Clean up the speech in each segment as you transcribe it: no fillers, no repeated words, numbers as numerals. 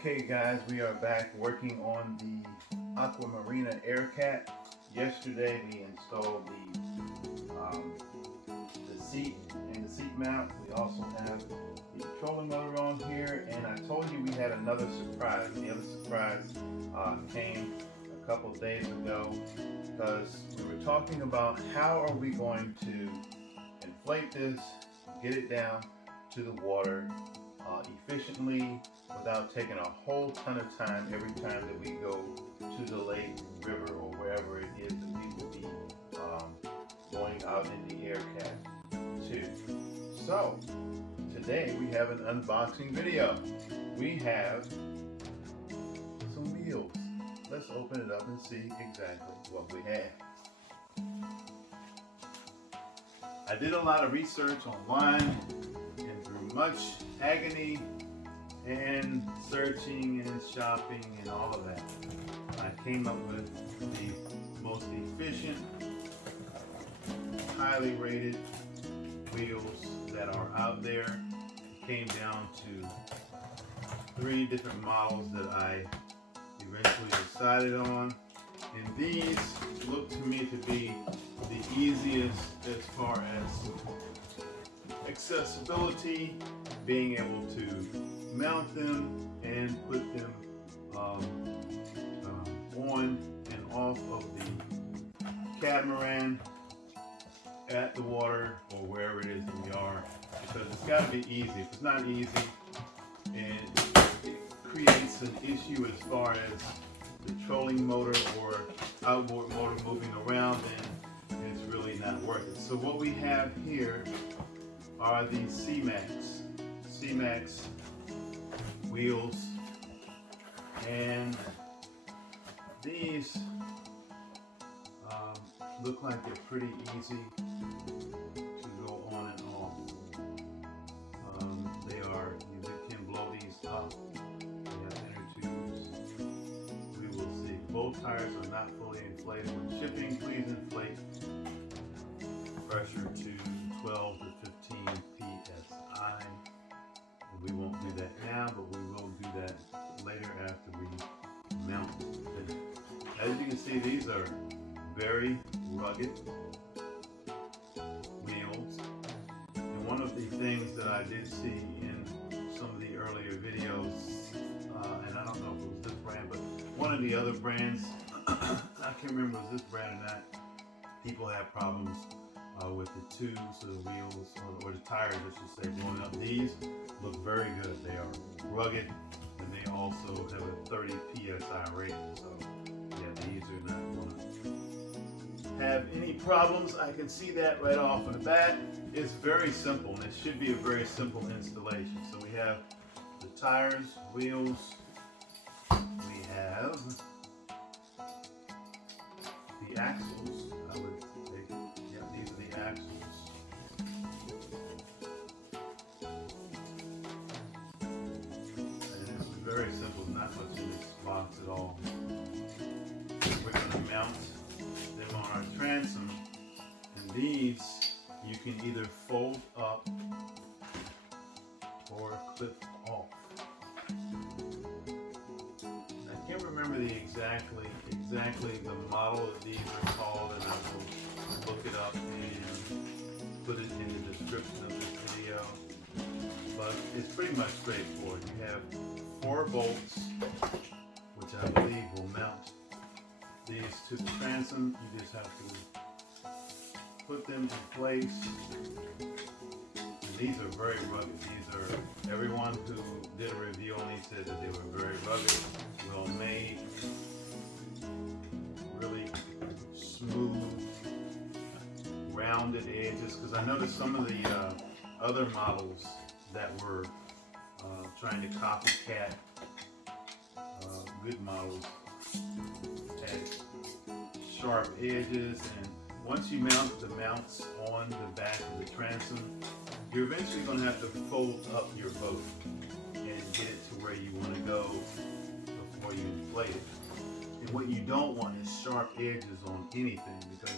Okay guys, we are back working on the Aqua Marina Aircat. Yesterday we installed the seat and the seat mount. We also have the trolling motor on here, and I told you we had another surprise. The other surprise came a couple days ago because we were talking about how are we going to inflate this, get it down to the water efficiently without taking a whole ton of time every time that we go to the lake, river, or wherever it is that we will be going out in the Aircat too. So today we have an unboxing video. We have some wheels. Let's open it up and see exactly what we have. I did a lot of research online and through much agony and searching and shopping and all of that, I came up with the most efficient, highly rated wheels that are out there. It came down to 3 different models that I eventually decided on, and these look to me to be the easiest as far as accessibility, being able to mount them and put them on and off of the catamaran at the water or wherever it is that we are, because it's got to be easy. If it's not easy and it creates an issue as far as the trolling motor or outboard motor moving around, then it's really not worth it. So what we have here are the Seamax wheels, and these look like they're pretty easy to go on and off. You can blow these up. They have inner tubes. We will see. Both tires are not fully inflated. When shipping, please inflate pressure to 12 to 15 psi. We won't do that now, but we will do that later after we mount it. As you can see, these are very rugged wheels. And one of the things that I did see in some of the earlier videos, and I don't know if it was this brand, but one of the other brands, I can't remember if it was this brand or not, people have problems with the tubes of the wheels, or the tires, I should say, blowing up. These look very good. They are rugged, and they also have a 30 psi rating. So yeah, these are not going to have any problems. I can see that right off of the bat. It's very simple, and it should be a very simple installation. So we have the tires, wheels, we have the axles. I would take it. Yeah, these are the axles. And it's very simple, not much in this box at all. We're going to mount them on our transom, and these you can either fold up or clip off. I can't remember exactly the model that these are called, and I will look it up and put it in the description of this video. But it's pretty much straightforward. You have 4 bolts, which I believe will mount these to the transom. You just have to put them in place. And these are very rugged. These are, everyone who did a review on these said that they were very rugged, well made, really smooth, rounded edges. Because I noticed some of the other models that were trying to copycat good models had sharp edges, and once you mount the mounts on the back of the transom, you're eventually going to have to fold up your boat and get it to where you want to go before you inflate it. And what you don't want is sharp edges on anything, because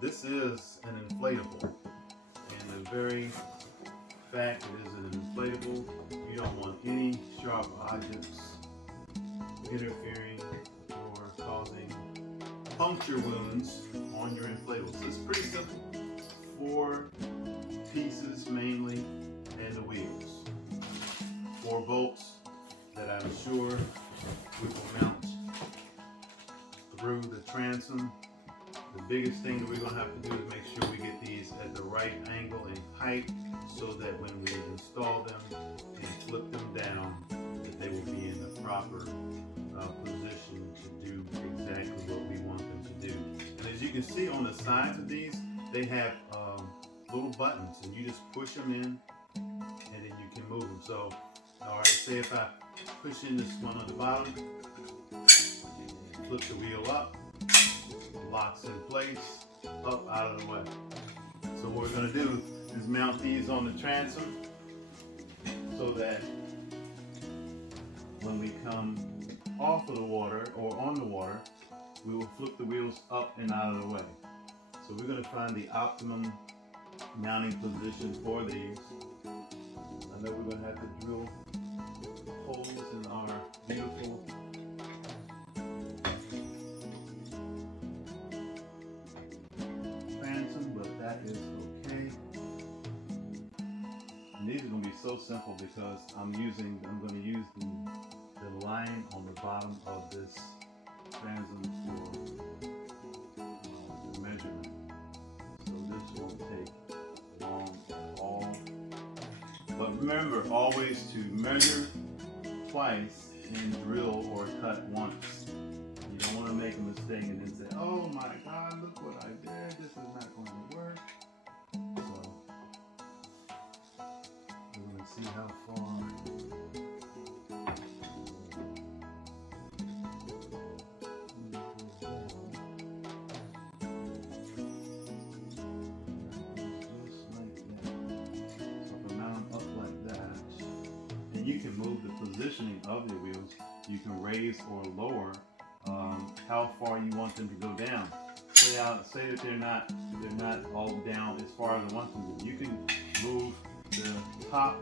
this is an inflatable, and the very fact it is an inflatable, you don't want any sharp objects interfering or causing puncture wounds on your inflatable. So it's pretty simple. 4 pieces mainly, and the wheels. 4 bolts that I'm sure we will mount through the transom. The biggest thing that we're going to have to do is make sure we get these at the right angle and height so that when we install them and flip them down, that they will be in the proper position to do exactly what we want them to do. And as you can see on the sides of these, they have little buttons, and you just push them in and then you can move them. So, all right, say if I push in this one on the bottom, flip the wheel up, locks in place, up, out of the way. So what we're going to do is mount these on the transom so that when we come off of the water or on the water, we will flip the wheels up and out of the way. So we're going to find the optimum mounting position for these. I know we're going to have to drill holes in our beautiful transom, but that is okay. And these are going to be so simple because I'm going to use the line on the bottom of this transom for the measurement. So this won't take long at all. But remember always to measure twice and drill or cut once. You don't want to make a mistake and then say, oh my God, look what I did. This is not going to work. So we're going to see how far. You can move the positioning of your wheels. You can raise or lower how far you want them to go down. Say that they're not all down as far as I want them to. You can move the top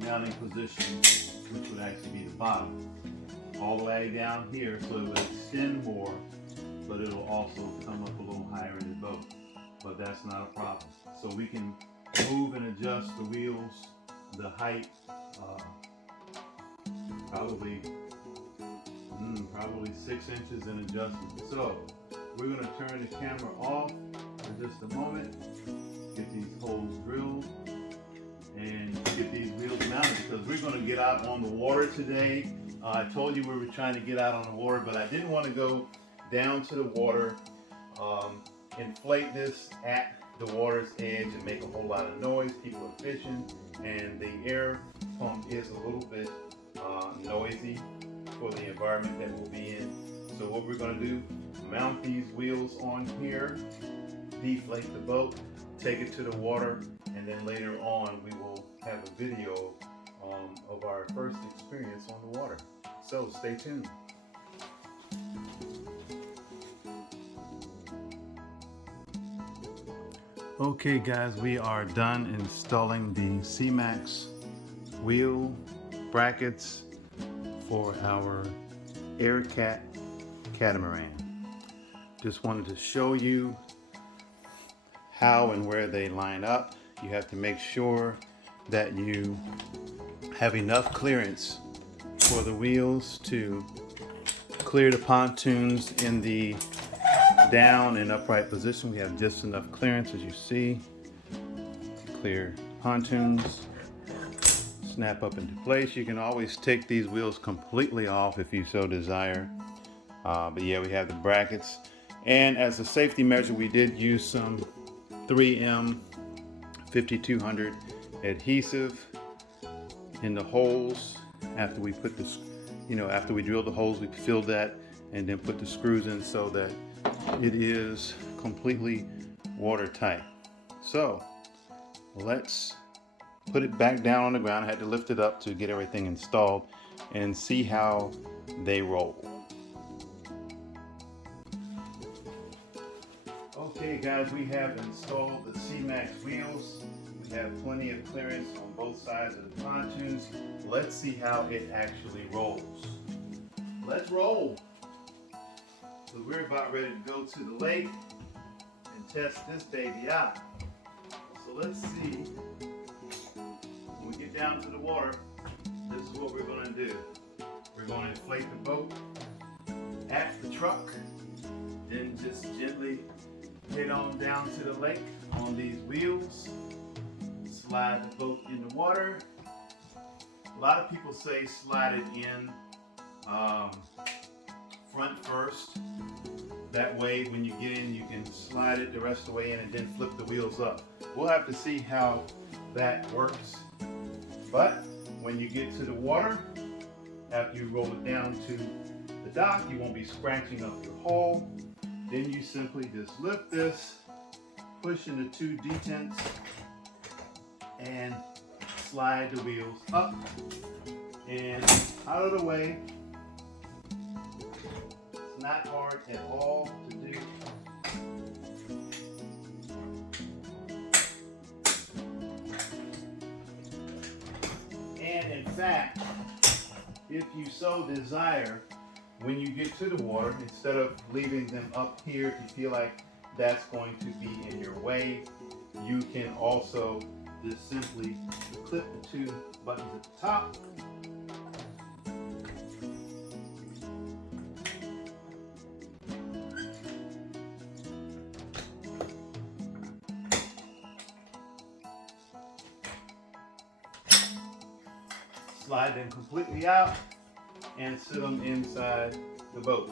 mounting position, which would actually be the bottom, all the way down here, so it will extend more, but it'll also come up a little higher in the boat. But that's not a problem. So we can move and adjust the wheels, the height, probably 6 inches in adjustment. So we're going to turn the camera off for just a moment, get these holes drilled, and get these wheels mounted because we're going to get out on the water today. I told you we were trying to get out on the water, but I didn't want to go down to the water, inflate this at the water's edge and make a whole lot of noise. People are fishing, and the air pump is a little bit noisy for the environment that we'll be in. So what we're going to do, mount these wheels on here, deflate the boat, take it to the water, and then later on we will have a video of our first experience on the water. So stay tuned. Okay guys, we are done installing the Seamax wheel brackets for our Aircat catamaran. Just wanted to show you how and where they line up. You have to make sure that you have enough clearance for the wheels to clear the pontoons in the down and upright position. We have just enough clearance, as you see. Clear pontoons, snap up into place. You can always take these wheels completely off if you so desire. But yeah, we have the brackets. And as a safety measure, we did use some 3M 5200 adhesive in the holes. After we put this, after we drilled the holes, we filled that and then put the screws in so that it is completely watertight. So let's put it back down on the ground. I had to lift it up to get everything installed and see how they roll. Okay guys, we have installed the Seamax wheels. We We have plenty of clearance on both sides of the pontoons. Let's see how it actually rolls. Let's roll. So we're about ready to go to the lake and test this baby out. So let's see, when we get down to the water, this is what we're going to do. We're going to inflate the boat at the truck, then just gently head on down to the lake on these wheels, slide the boat in the water. A lot of people say slide it in front first. That way when you get in, you can slide it the rest of the way in and then flip the wheels up. We'll have to see how that works. But when you get to the water, after you roll it down to the dock, you won't be scratching up your hull. Then you simply just lift this, push in the 2 detents, and slide the wheels up and out of the way. It's not hard at all to do. And in fact, if you so desire, when you get to the water, instead of leaving them up here, if you feel like that's going to be in your way, you can also just simply clip the 2 buttons at the top. Slide them completely out and sit them inside the boat.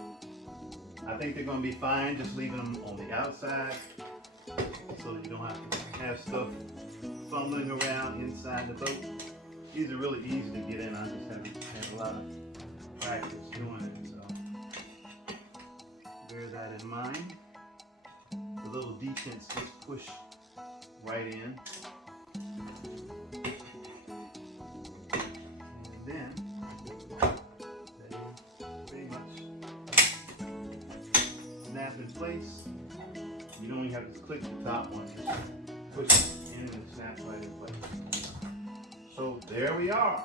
I think they're going to be fine just leaving them on the outside so that you don't have to have stuff fumbling around inside the boat. These are really easy to get in. I just haven't had a lot of practice doing it, so bear that in mind. The little detents just push right in. And then pretty much snap in place. You don't even have to click the top one. Just push it in and it snaps right in place. So there we are.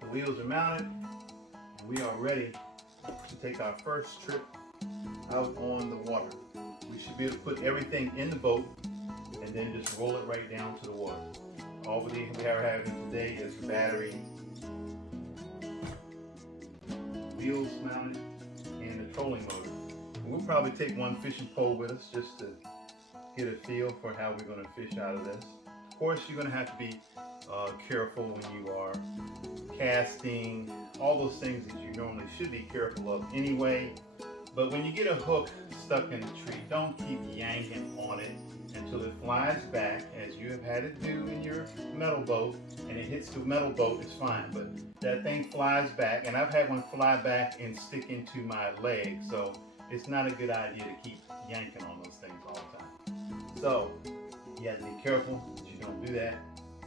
The wheels are mounted and we are ready to take our first trip out on the water. We should be able to put everything in the boat and then just roll it right down to the water. All we are having today is the battery, wheels mounted, and the trolling motor. We'll probably take one fishing pole with us just to get a feel for how we're going to fish out of this. Of course, you're going to have to be careful when you are casting, all those things that you normally should be careful of anyway. But when you get a hook stuck in a tree, don't keep yanking on it until it flies back, as you have had it do in your metal boat, and it hits the metal boat, it's fine. But that thing flies back, and I've had one fly back and stick into my leg, so it's not a good idea to keep yanking on those things all the time. So you have to be careful that you don't do that,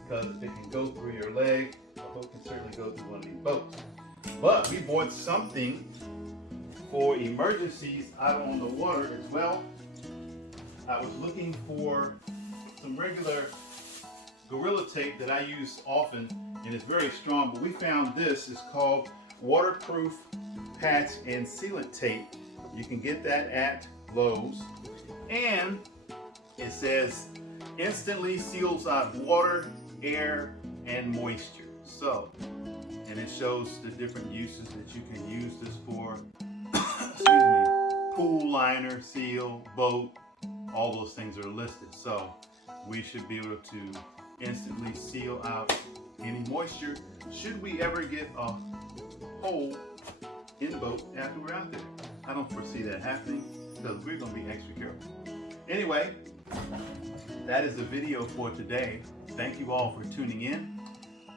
because if it can go through your leg, the hook can certainly go through one of these boats. But we bought something for emergencies out on the water as well. I was looking for some regular Gorilla tape that I use often, and it's very strong, but we found this. It's called waterproof patch and sealant tape. You can get that at Lowe's, and it says instantly seals out water, air, and moisture. So, and it shows the different uses that you can use this for. Excuse me, pool liner, seal, boat, all those things are listed. So we should be able to instantly seal out any moisture should we ever get a hole in the boat after we're out there. I don't foresee that happening because we're going to be extra careful. Anyway, that is the video for today. Thank you all for tuning in.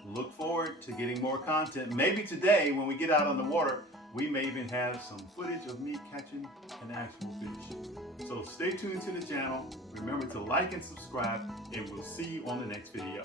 Look forward to getting more content. Maybe today when we get out on the water, we may even have some footage of me catching an actual fish. So stay tuned to the channel. Remember to like and subscribe, and we'll see you on the next video.